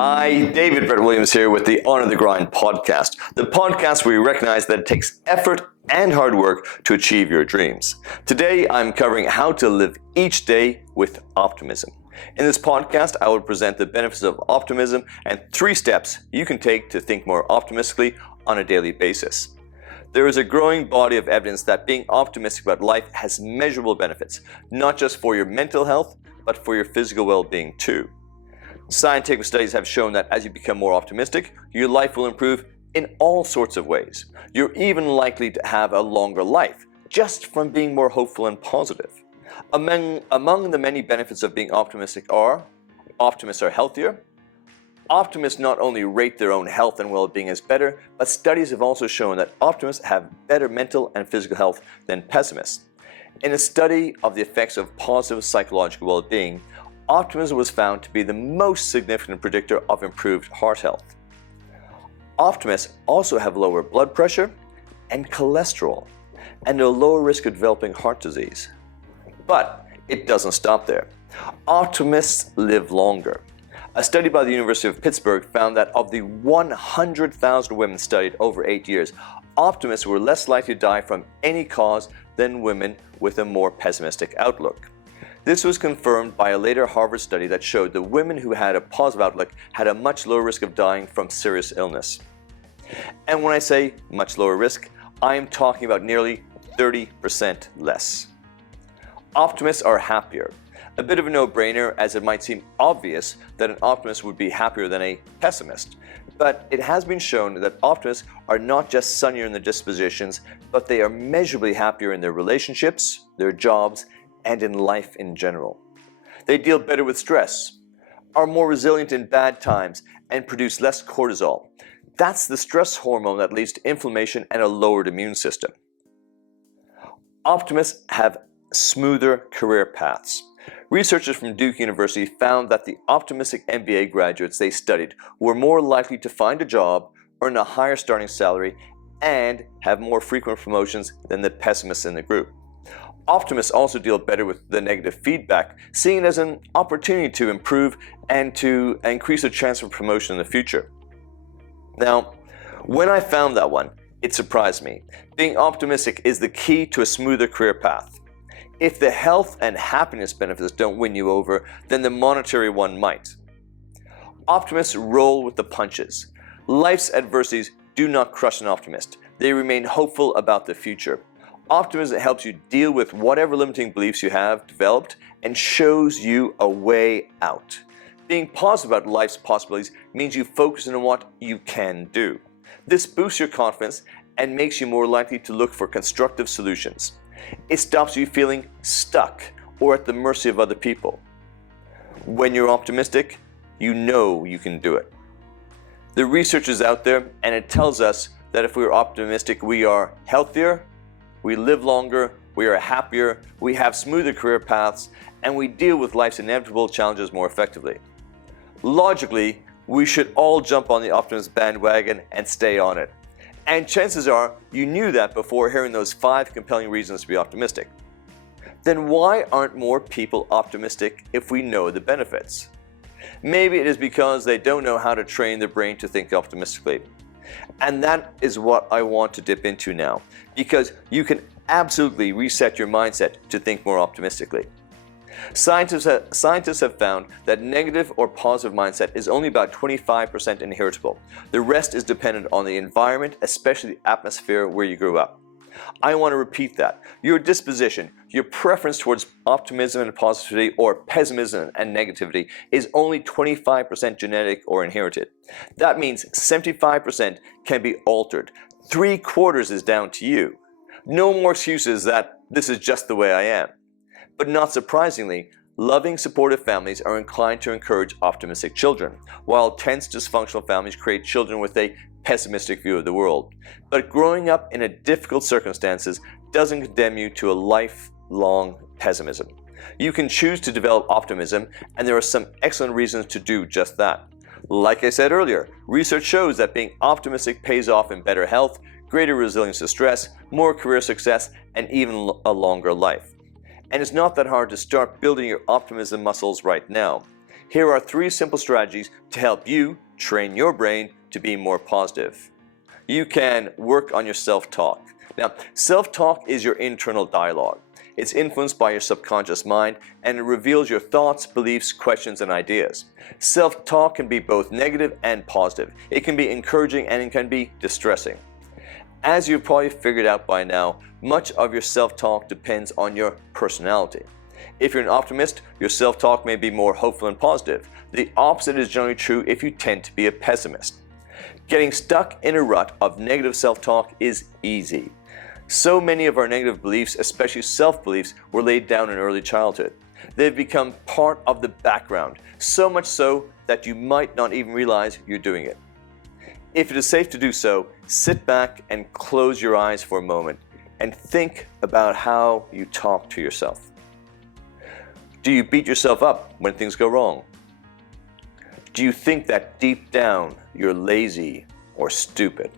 Hi, David Brett Williams here with the Honor the Grind podcast, the podcast where we recognize that it takes effort and hard work to achieve your dreams. Today, I'm covering how to live each day with optimism. In this podcast, I will present the benefits of optimism and 3 steps you can take to think more optimistically on a daily basis. There is a growing body of evidence that being optimistic about life has measurable benefits, not just for your mental health, but for your physical well-being too. Scientific studies have shown that as you become more optimistic, your life will improve in all sorts of ways. You're even likely to have a longer life just from being more hopeful and positive. Among the many benefits of being optimistic are, optimists are healthier. Optimists not only rate their own health and well-being as better, but studies have also shown that optimists have better mental and physical health than pessimists. In a study of the effects of positive psychological well-being, optimism was found to be the most significant predictor of improved heart health. Optimists also have lower blood pressure and cholesterol, and a lower risk of developing heart disease. But it doesn't stop there. Optimists live longer. A study by the University of Pittsburgh found that of the 100,000 women studied over 8 years, optimists were less likely to die from any cause than women with a more pessimistic outlook. This was confirmed by a later Harvard study that showed that women who had a positive outlook had a much lower risk of dying from serious illness. And when I say much lower risk, I am talking about nearly 30% less. Optimists are happier. A bit of a no-brainer, as it might seem obvious that an optimist would be happier than a pessimist. But it has been shown that optimists are not just sunnier in their dispositions, but they are measurably happier in their relationships, their jobs, and in life in general. They deal better with stress, are more resilient in bad times, and produce less cortisol. That's the stress hormone that leads to inflammation and a lowered immune system. Optimists have smoother career paths. Researchers from Duke University found that the optimistic MBA graduates they studied were more likely to find a job, earn a higher starting salary, and have more frequent promotions than the pessimists in the group. Optimists also deal better with the negative feedback, seeing it as an opportunity to improve and to increase the chance of promotion in the future. Now, when I found that one, it surprised me. Being optimistic is the key to a smoother career path. If the health and happiness benefits don't win you over, then the monetary one might. Optimists roll with the punches. Life's adversities do not crush an optimist. They remain hopeful about the future. Optimism helps you deal with whatever limiting beliefs you have developed and shows you a way out. Being positive about life's possibilities means you focus on what you can do. This boosts your confidence and makes you more likely to look for constructive solutions. It stops you feeling stuck or at the mercy of other people. When you're optimistic, you know you can do it. The research is out there, and it tells us that if we're optimistic, we are healthier, we live longer, we are happier, we have smoother career paths, and we deal with life's inevitable challenges more effectively. Logically, we should all jump on the optimist bandwagon and stay on it. And chances are you knew that before hearing those 5 compelling reasons to be optimistic. Then why aren't more people optimistic if we know the benefits? Maybe it is because they don't know how to train their brain to think optimistically. And that is what I want to dip into now, because you can absolutely reset your mindset to think more optimistically. Scientists have found that negative or positive mindset is only about 25% inheritable. The rest is dependent on the environment, especially the atmosphere where you grew up. I want to repeat that. Your disposition, your preference towards optimism and positivity or pessimism and negativity is only 25% genetic or inherited. That means 75% can be altered. 3/4 is down to you. No more excuses that this is just the way I am. But not surprisingly, loving, supportive families are inclined to encourage optimistic children, while tense, dysfunctional families create children with a pessimistic view of the world. But growing up in difficult circumstances doesn't condemn you to a lifelong pessimism. You can choose to develop optimism, and there are some excellent reasons to do just that. Like I said earlier, research shows that being optimistic pays off in better health, greater resilience to stress, more career success, and even a longer life. And it's not that hard to start building your optimism muscles right now. Here are 3 simple strategies to help you train your brain to be more positive. You can work on your self-talk. Now, self-talk is your internal dialogue. It's influenced by your subconscious mind, and it reveals your thoughts, beliefs, questions, and ideas. Self-talk can be both negative and positive. It can be encouraging and it can be distressing. As you've probably figured out by now, much of your self-talk depends on your personality. If you're an optimist, your self-talk may be more hopeful and positive. The opposite is generally true if you tend to be a pessimist. Getting stuck in a rut of negative self-talk is easy. So many of our negative beliefs, especially self-beliefs, were laid down in early childhood. They've become part of the background, so much so that you might not even realize you're doing it. If it is safe to do so, sit back and close your eyes for a moment and think about how you talk to yourself. Do you beat yourself up when things go wrong? Do you think that deep down you're lazy or stupid?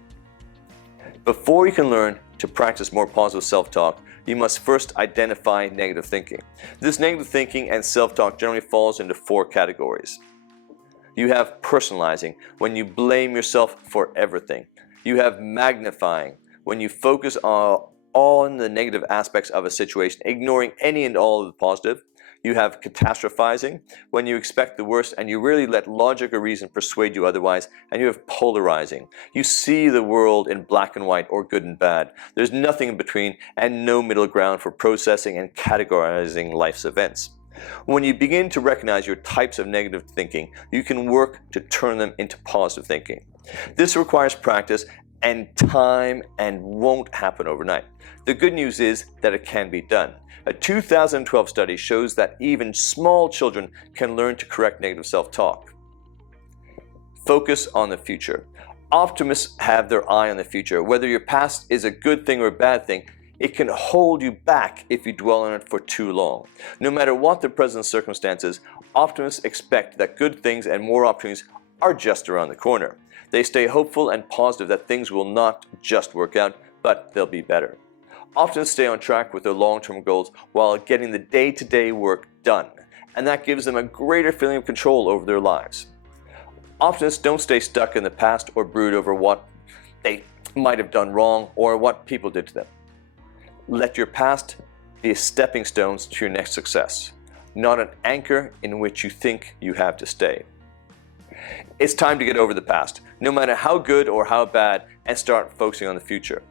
Before you can learn to practice more positive self-talk, you must first identify negative thinking. This negative thinking and self-talk generally falls into 4 categories. You have personalizing, when you blame yourself for everything. You have magnifying, when you focus on the negative aspects of a situation, ignoring any and all of the positive. You have catastrophizing, when you expect the worst and you really let logic or reason persuade you otherwise. And you have polarizing. You see the world in black and white or good and bad. There's nothing in between and no middle ground for processing and categorizing life's events. When you begin to recognize your types of negative thinking, you can work to turn them into positive thinking. This requires practice and time and won't happen overnight. The good news is that it can be done. A 2012 study shows that even small children can learn to correct negative self-talk. Focus on the future. Optimists have their eye on the future. Whether your past is a good thing or a bad thing, it can hold you back if you dwell on it for too long. No matter what the present circumstances, optimists expect that good things and more opportunities are just around the corner. They stay hopeful and positive that things will not just work out, but they'll be better. Optimists stay on track with their long-term goals while getting the day-to-day work done, and that gives them a greater feeling of control over their lives. Optimists don't stay stuck in the past or brood over what they might have done wrong or what people did to them. Let your past be stepping stones to your next success, not an anchor in which you think you have to stay. It's time to get over the past, no matter how good or how bad, and start focusing on the future.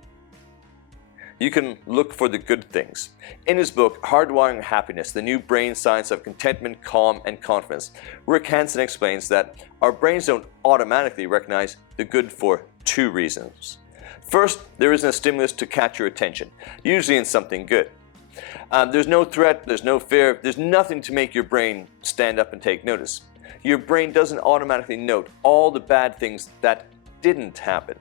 You can look for the good things. In his book, Hardwiring Happiness, the new brain science of contentment, calm, and confidence, Rick Hanson explains that our brains don't automatically recognize the good for 2 reasons. First, there isn't a stimulus to catch your attention, usually in something good. There's no threat, there's no fear, there's nothing to make your brain stand up and take notice. Your brain doesn't automatically note all the bad things that didn't happen.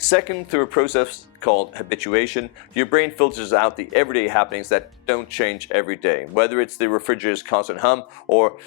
Second, through a process called habituation, your brain filters out the everyday happenings that don't change every day, whether it's the refrigerator's constant hum or,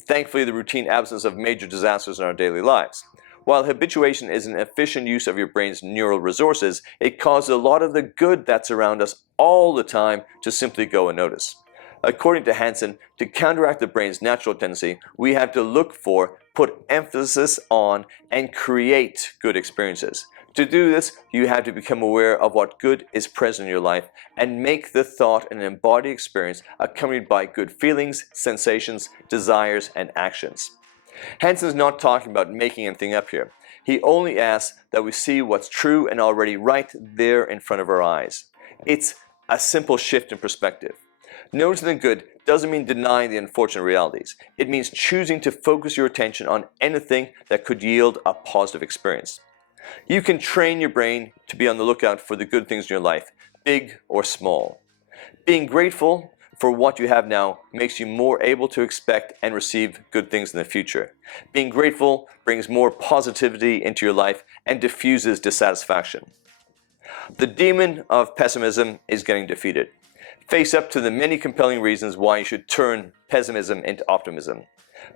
thankfully, the routine absence of major disasters in our daily lives. While habituation is an efficient use of your brain's neural resources, it causes a lot of the good that's around us all the time to simply go unnoticed. According to Hanson, to counteract the brain's natural tendency, we have to look for, put emphasis on, and create good experiences. To do this, you have to become aware of what good is present in your life and make the thought an embodied experience accompanied by good feelings, sensations, desires, and actions. Hanson's not talking about making anything up here. He only asks that we see what's true and already right there in front of our eyes. It's a simple shift in perspective. Noticing the good doesn't mean denying the unfortunate realities. It means choosing to focus your attention on anything that could yield a positive experience. You can train your brain to be on the lookout for the good things in your life, big or small. Being grateful for what you have now makes you more able to expect and receive good things in the future. Being grateful brings more positivity into your life and diffuses dissatisfaction. The demon of pessimism is getting defeated. Face up to the many compelling reasons why you should turn pessimism into optimism.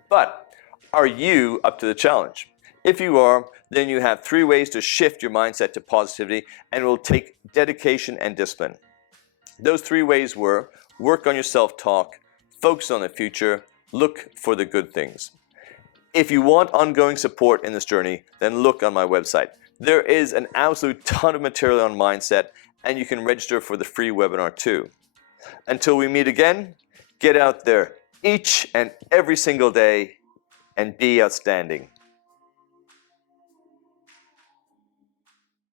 But are you up to the challenge? If you are, then you have 3 ways to shift your mindset to positivity, and it will take dedication and discipline. Those 3 ways were: work on your self-talk, focus on the future, look for the good things. If you want ongoing support in this journey, then look on my website. There is an absolute ton of material on mindset, and you can register for the free webinar too. Until we meet again, get out there each and every single day and be outstanding.